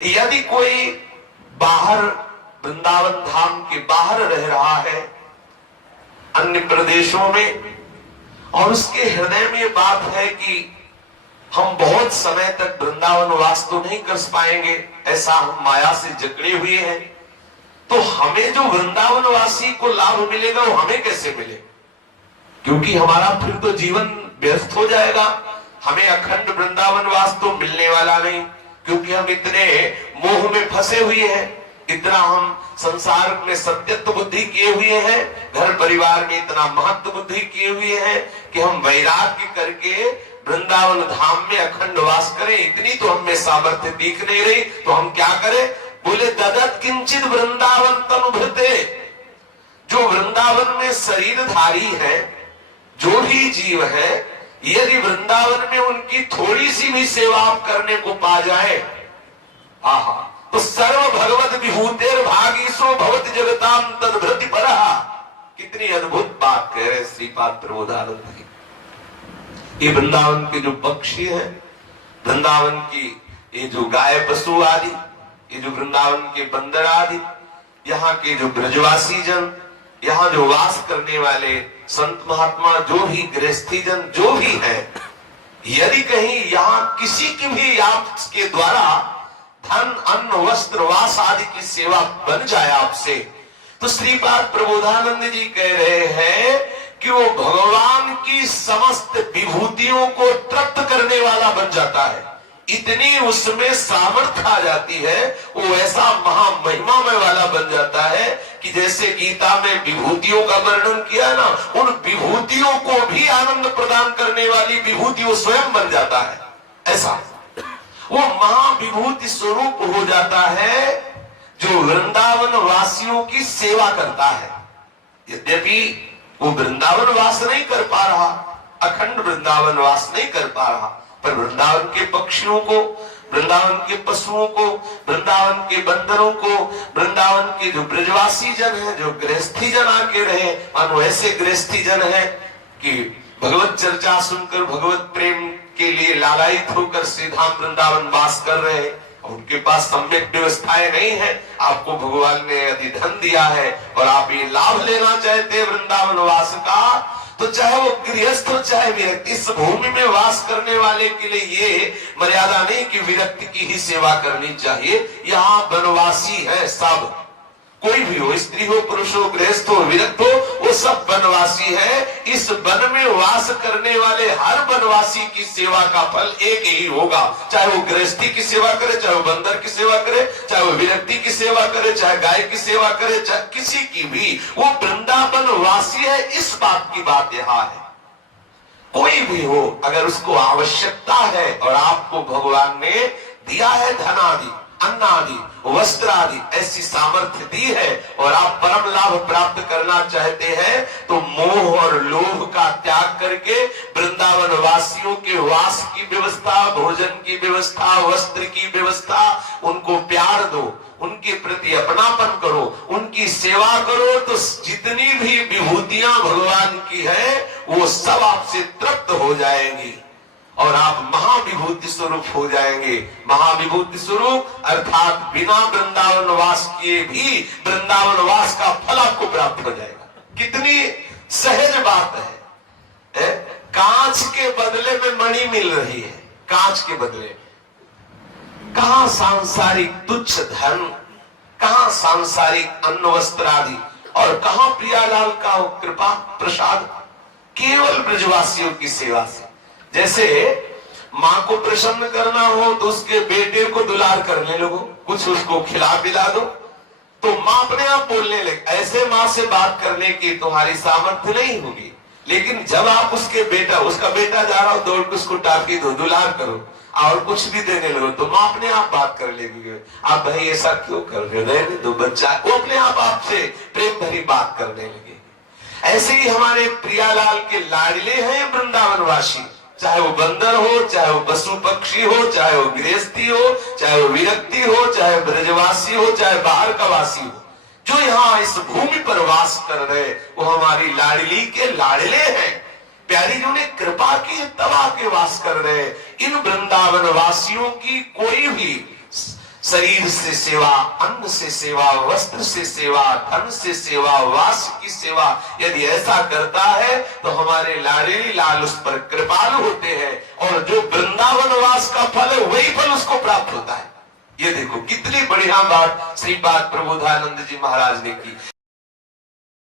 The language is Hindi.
यदि कोई बाहर वृंदावन धाम के बाहर रह रहा है अन्य प्रदेशों में, और उसके हृदय में बात है कि हम बहुत समय तक वृंदावन वास तो नहीं कर पाएंगे, ऐसा हम माया से जकड़े हुए हैं, तो हमें जो वृंदावन वासी को लाभ मिलेगा वो हमें कैसे मिले? क्योंकि हमारा फिर तो जीवन व्यस्त हो जाएगा, हमें अखंड वृंदावन वास तो मिलने वाला नहीं, क्योंकि हम इतने मोह में फंसे हुए हैं, इतना हम संसार में सत्यत्व बुद्धि किए हुए हैं, घर परिवार में इतना महत्व बुद्धि किए हुए हैं कि हम वैराग्य करके वृंदावन धाम में अखंड वास करें, इतनी तो हमें सामर्थ्य दिख नहीं रही। तो हम क्या करें? बोले ददत किंचित वृंदावन तनुभृते, जो वृंदावन में शरीरधारी है, जो भी जीव है, यदि वृंदावन में उनकी थोड़ी सी भी सेवा आप करने को पा जाए, आहा, तो सर्व भगवत विभूतेर भागीसो भवति जगताम तद्भृति परहा। कितनी अद्भुत बात कह रहे श्रीपाद प्रबोधानंद जी। ये वृंदावन के जो पक्षी हैं, वृंदावन की ये जो गाय पशु आदि, ये जो वृंदावन के बंदर आदि, यहाँ के जो ब्रजवासी जन, यहाँ जो वास करने वाले संत महात्मा, जो भी गृहस्थी जन जो भी है, यदि कहीं यहाँ किसी की भी आपके द्वारा धन अन्न वस्त्र वास आदि की सेवा बन जाए आपसे, तो श्रीपाद प्रबोधानंद जी कह रहे हैं कि वो भगवान की समस्त विभूतियों को तृप्त करने वाला बन जाता है। इतनी उसमें सामर्थ्य आ जाती है, वो ऐसा महामहिमामय वाला बन जाता है कि जैसे गीता में विभूतियों का वर्णन किया ना, उन विभूतियों को भी आनंद प्रदान करने वाली विभूति वो स्वयं बन जाता है। ऐसा वो महाविभूति स्वरूप हो जाता है जो वृंदावन वासियों की सेवा करता है। यद्यपि वो वृंदावन वास नहीं कर पा रहा, अखंड वृंदावन वास नहीं कर पा रहा, पर वृंदावन के पक्षियों को, वृंदावन के पशुओं को, वृंदावन के बंदरों को, वृंदावन के जो ब्रजवासी जन है, जो गृहस्थी जन आके रहे, मानो ऐसे गृहस्थी जन है कि भगवत चर्चा सुनकर भगवत प्रेम के लिए लालायित होकर श्रीधाम वृंदावन वास कर रहे हैं, उनके पास सम्यक व्यवस्थाएं नहीं है। आपको भगवान ने यदि धन दिया है और आप ये लाभ लेना चाहते हैं वृंदावन वास का, तो चाहे वो गृहस्थ हो चाहे विरक्त, इस भूमि में वास करने वाले के लिए ये मर्यादा नहीं कि विरक्त की ही सेवा करनी चाहिए। यहाँ वनवासी है सब, कोई भी हो, स्त्री हो, पुरुष हो, गृहस्थ हो, विरक्त हो, वो सब वनवासी है। इस वन में वास करने वाले हर वनवासी की सेवा का फल एक ही होगा, चाहे वो गृहस्थी की सेवा करे, चाहे वो बंदर की सेवा करे, चाहे वो विरक्ति की सेवा करे, चाहे गाय की सेवा करे, चाहे किसी की भी, वो वृंदावन वासी है। इस बात की बात यहाँ है। कोई भी हो, अगर उसको आवश्यकता है और आपको भगवान ने दिया है धन आदि, अन्न आदि, वस्त्र आदि, ऐसी सामर्थ्य दी है और आप परम लाभ प्राप्त करना चाहते हैं, तो मोह और लोभ का त्याग करके वृंदावन वासियों के वास की व्यवस्था, भोजन की व्यवस्था, वस्त्र की व्यवस्था, उनको प्यार दो, उनके प्रति अपनापन करो, उनकी सेवा करो, तो जितनी भी विभूतियां भगवान की है वो सब आपसे तृप्त हो जाएंगी और आप महाविभूति स्वरूप हो जाएंगे। महाविभूति स्वरूप अर्थात बिना वृंदावन वास किए भी वृंदावन वास का फल आपको प्राप्त हो जाएगा। कितनी सहज बात है? कांच के बदले में मणि मिल रही है, कांच के बदले। कहां सांसारिक तुच्छ धन, कहां सांसारिक अन्न वस्त्र आदि, और कहां प्रियालाल का कृपा प्रसाद, केवल ब्रजवासियों की सेवा से। जैसे माँ को प्रसन्न करना हो तो उसके बेटे को दुलार करने लगो, कुछ उसको खिला पिला दो, तो माँ अपने आप बोलने लगे। ऐसे माँ से बात करने की तुम्हारी सामर्थ्य नहीं होगी, लेकिन जब आप उसका बेटा जा रहा हो, दौड़ के उसको टाफी दो, दुलार करो और कुछ भी देने लगो, तो माँ अपने आप बात कर लेगी। आप भाई ऐसा क्यों कर रहे हो, रहने दो बच्चा, वो अपने आप आपसे प्रेम भरी बात करने लगे। ऐसे ही हमारे प्रियालाल के लाडले हैं वृंदावनवासी, चाहे वो बंदर हो, चाहे वो पशु पक्षी हो, चाहे वो गृहस्थी हो, चाहे वो विरक्ति हो, चाहे ब्रजवासी हो, चाहे बाहर का वासी हो, जो यहाँ इस भूमि पर वास कर रहे, वो हमारी लाडली के लाडले हैं। प्यारी जी ने कृपा की तब आके वास कर रहे। इन वृंदावन वासियों की कोई भी शरीर से सेवा, अन्न से सेवा, वस्त्र से सेवा, धन से सेवा, वास की सेवा यदि ऐसा करता है तो हमारे लाडली लाल उस पर कृपालु होते हैं और जो वृंदावन वास का फल है वही फल उसको प्राप्त होता है। ये देखो कितनी बढ़िया बात श्रीपाद प्रबोधानंद जी महाराज ने की।